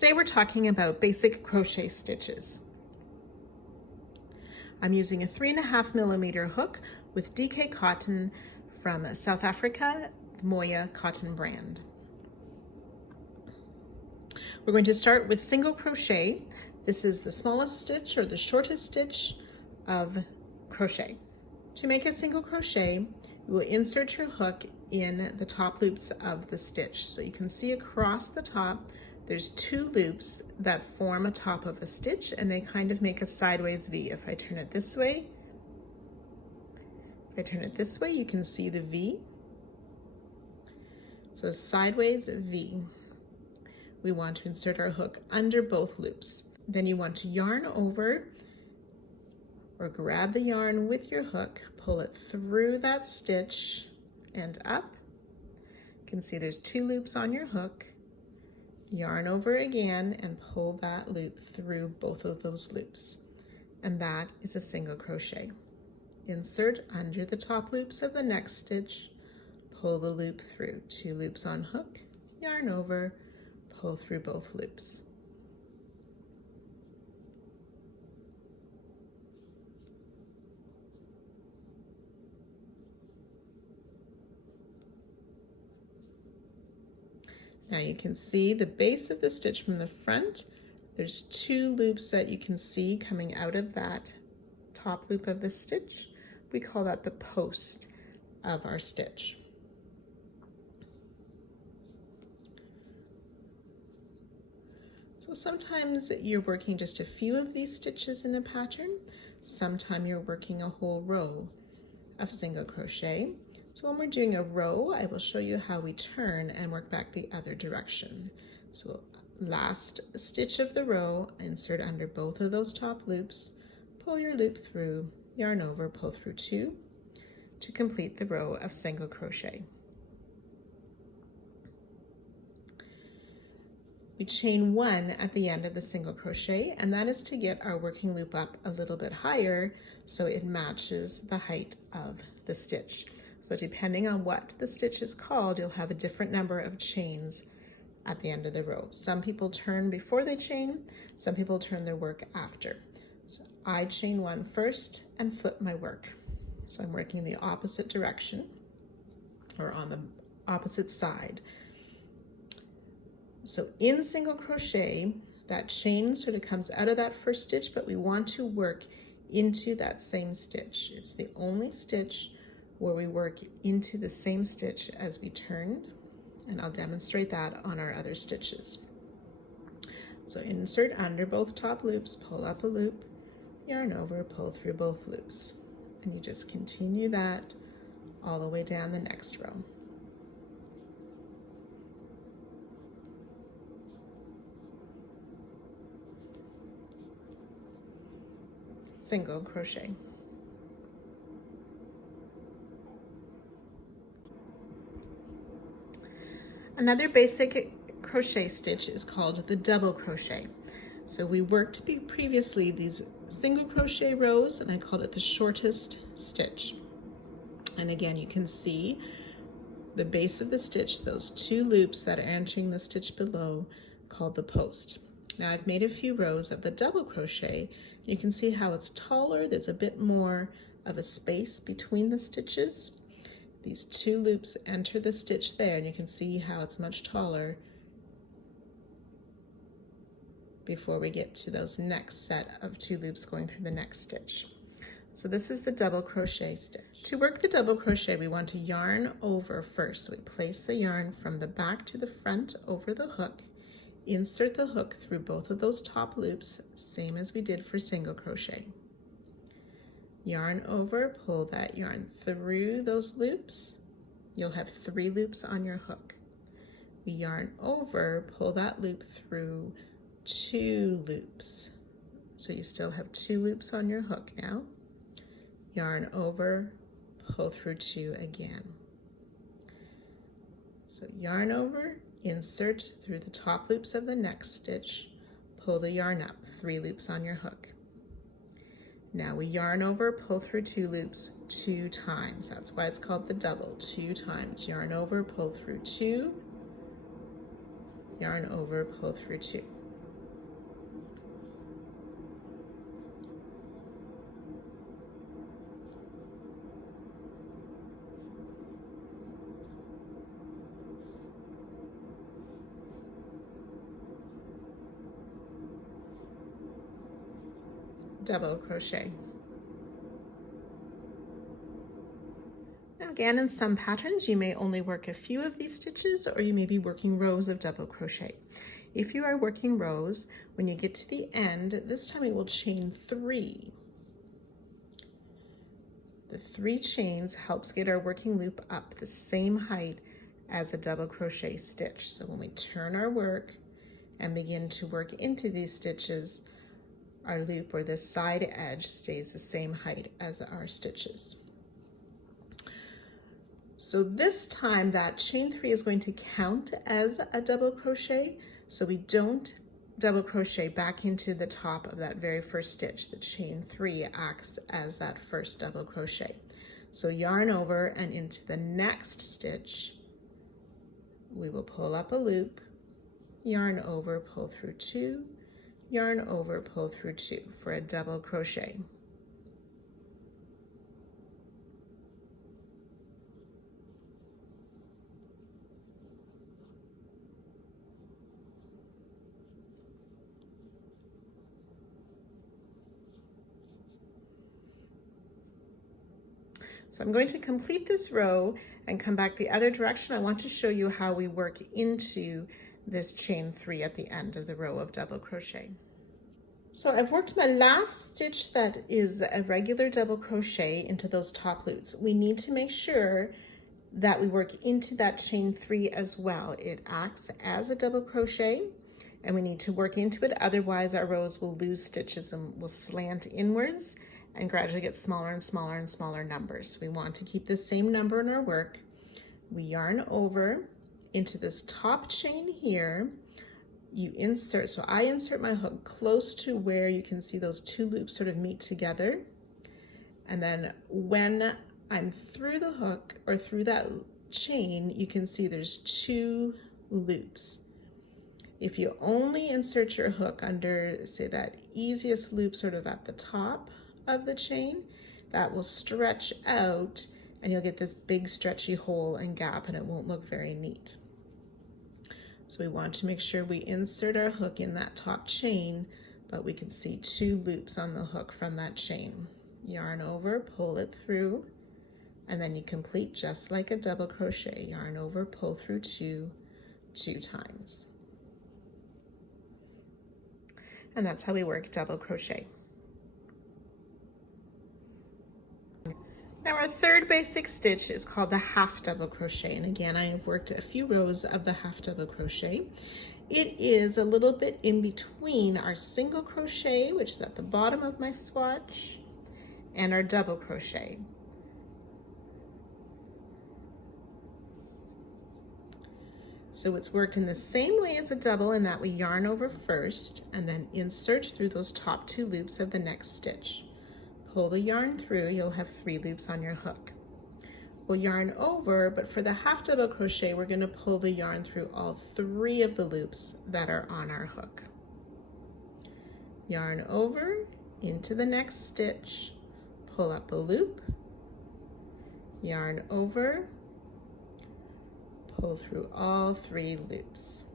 Today we're talking about basic crochet stitches. I'm using a 3.5mm hook with DK cotton from South Africa, Moya cotton brand. We're going to start with single crochet. This is the smallest stitch or the shortest stitch of crochet. To make a single crochet, you will insert your hook in the top loops of the stitch. So you can see across the top, there's two loops that form a top of a stitch and they kind of make a sideways V. If I turn it this way, you can see the V. So sideways V. We want to insert our hook under both loops. Then you want to yarn over or grab the yarn with your hook, pull it through that stitch and up. You can see there's two loops on your hook. Yarn over again and pull that loop through both of those loops. And that is a single crochet. Insert under the top loops of the next stitch, pull the loop through. Two loops on hook, yarn over, pull through both loops. Now you can see the base of the stitch from the front. There's two loops that you can see coming out of that top loop of the stitch. We call that the post of our stitch. So sometimes you're working just a few of these stitches in a pattern. Sometimes you're working a whole row of single crochet. So when we're doing a row, I will show you how we turn and work back the other direction. So last stitch of the row, insert under both of those top loops, pull your loop through, yarn over, pull through two to complete the row of single crochet. We chain one at the end of the single crochet, and that is to get our working loop up a little bit higher so it matches the height of the stitch. So depending on what the stitch is called, you'll have a different number of chains at the end of the row. Some people turn before they chain, some people turn their work after. So I chain one first and flip my work. So I'm working the opposite direction or on the opposite side. So in single crochet, that chain sort of comes out of that first stitch, but we want to work into that same stitch. It's the only stitch where we work into the same stitch as we turn, and I'll demonstrate that on our other stitches. So insert under both top loops, pull up a loop, yarn over, pull through both loops, and you just continue that all the way down the next row. Single crochet. Another basic crochet stitch is called the double crochet. So we worked previously these single crochet rows, and I called it the shortest stitch. And again, you can see the base of the stitch, those two loops that are entering the stitch below, called the post. Now I've made a few rows of the double crochet. You can see how it's taller. There's a bit more of a space between the stitches. These two loops enter the stitch there, and you can see how it's much taller before we get to those next set of two loops going through the next stitch. So this is the double crochet stitch. To work the double crochet, we want to yarn over first. So we place the yarn from the back to the front over the hook, insert the hook through both of those top loops, same as we did for single crochet. Yarn over, pull that yarn through those loops. You'll have 3 loops on your hook. We yarn over, pull that loop through 2 loops. So you still have 2 loops on your hook now. Yarn over, pull through 2 again. So yarn over, insert through the top loops of the next stitch, pull the yarn up, 3 loops on your hook. Now we yarn over, pull through 2 loops 2 times. That's why it's called the double, 2 times. Yarn over, pull through 2, yarn over, pull through 2. double crochet. Now again, in some patterns, you may only work a few of these stitches, or you may be working rows of double crochet. If you are working rows, when you get to the end, this time we will chain 3. The 3 chains helps get our working loop up the same height as a double crochet stitch. So when we turn our work and begin to work into these stitches, our loop or this side edge stays the same height as our stitches. So this time that chain 3 is going to count as a double crochet, so we don't double crochet back into the top of that very first stitch. The chain 3 acts as that first double crochet. So yarn over and into the next stitch, we will pull up a loop, yarn over, pull through 2, yarn over, pull through 2 for a double crochet. So I'm going to complete this row and come back the other direction. I want to show you how we work into this chain 3 at the end of the row of double crochet. So I've worked my last stitch that is a regular double crochet into those top loops. We need to make sure that we work into that chain 3 as well. It acts as a double crochet and we need to work into it, otherwise our rows will lose stitches and will slant inwards and gradually get smaller and smaller and smaller numbers. We want to keep the same number in our work. We yarn over into this top chain here. You insert, so I insert my hook close to where you can see those 2 loops sort of meet together. And then when I'm through the hook or through that chain, you can see there's 2 loops. If you only insert your hook under, say, that easiest loop sort of at the top of the chain, that will stretch out and you'll get this big stretchy hole and gap and it won't look very neat. So we want to make sure we insert our hook in that top chain, but we can see 2 loops on the hook from that chain. Yarn over, pull it through, and then you complete just like a double crochet. Yarn over, pull through 2 times. And that's how we work double crochet. Now our third basic stitch is called the half double crochet, and again I've worked a few rows of the half double crochet. It is a little bit in between our single crochet, which is at the bottom of my swatch, and our double crochet. So it's worked in the same way as a double in that we yarn over first and then insert through those top 2 loops of the next stitch. Pull the yarn through, you'll have 3 loops on your hook. We'll yarn over, but for the half double crochet, we're going to pull the yarn through all 3 of the loops that are on our hook. Yarn over into the next stitch, pull up a loop, yarn over, pull through all 3 loops.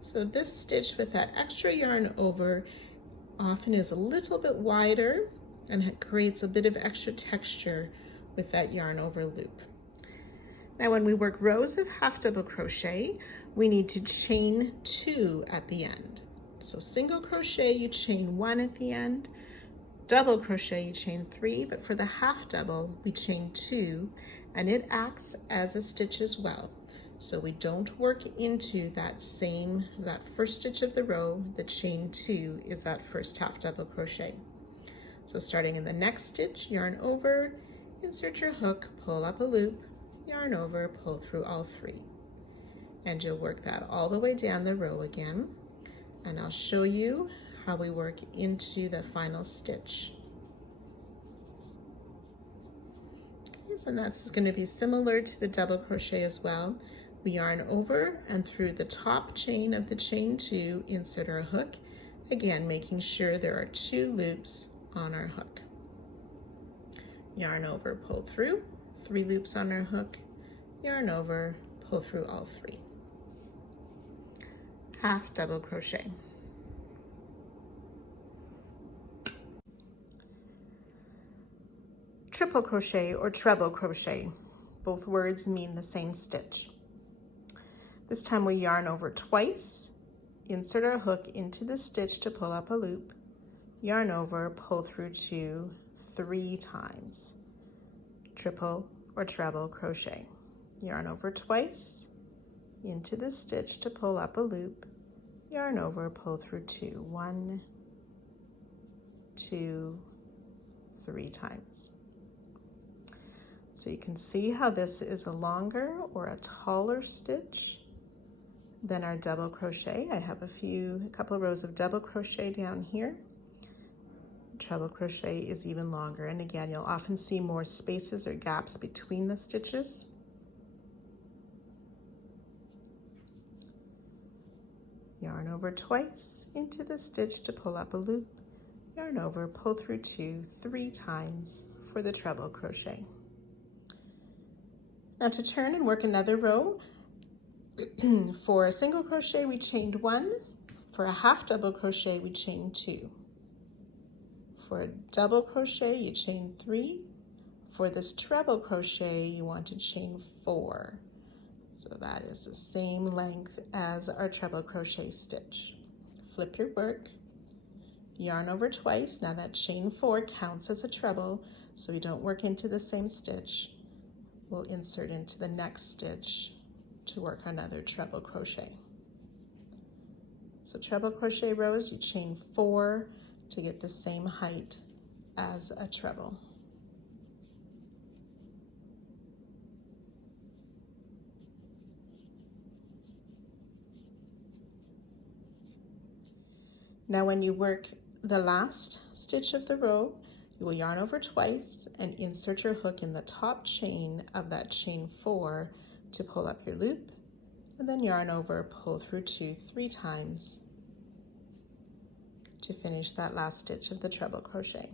So this stitch with that extra yarn over often is a little bit wider and it creates a bit of extra texture with that yarn over loop. Now when we work rows of half double crochet, we need to chain 2 at the end. So single crochet, you chain 1 at the end, double crochet, you chain 3, but for the half double, we chain 2, and it acts as a stitch as well. So we don't work into that first stitch of the row. The chain 2 is that first half double crochet. So starting in the next stitch, yarn over, insert your hook, pull up a loop, yarn over, pull through all 3. And you'll work that all the way down the row again. And I'll show you how we work into the final stitch. Okay, so that's going to be similar to the double crochet as well. We yarn over and through the top chain of the chain 2, insert our hook, again making sure there are 2 loops on our hook. yarn over, pull through, 3 loops on our hook, yarn over, pull through all 3. Half double crochet. Triple crochet or treble crochet. Both words mean the same stitch. This time we yarn over twice, insert our hook into the stitch to pull up a loop, yarn over, pull through 2, 3 times. Triple or treble crochet. Yarn over twice, into the stitch to pull up a loop, yarn over, pull through 2, 1, 2, 3 times. So you can see how this is a longer or a taller stitch than our double crochet. I have a couple rows of double crochet down here. Treble crochet is even longer, and again, you'll often see more spaces or gaps between the stitches. Yarn over twice, into the stitch to pull up a loop, yarn over, pull through 2, 3 times for the treble crochet. Now to turn and work another row, for a single crochet we chained 1, for a half double crochet we chained 2. For a double crochet you chain 3, for this treble crochet you want to chain 4. So that is the same length as our treble crochet stitch. Flip your work, yarn over twice. Now that chain 4 counts as a treble, so we don't work into the same stitch. We'll insert into the next stitch to work another treble crochet. So treble crochet rows, you chain 4 to get the same height as a treble. Now when you work the last stitch of the row, you will yarn over twice and insert your hook in the top chain of that chain 4 to pull up your loop, and then yarn over, pull through 2, 3 times to finish that last stitch of the treble crochet.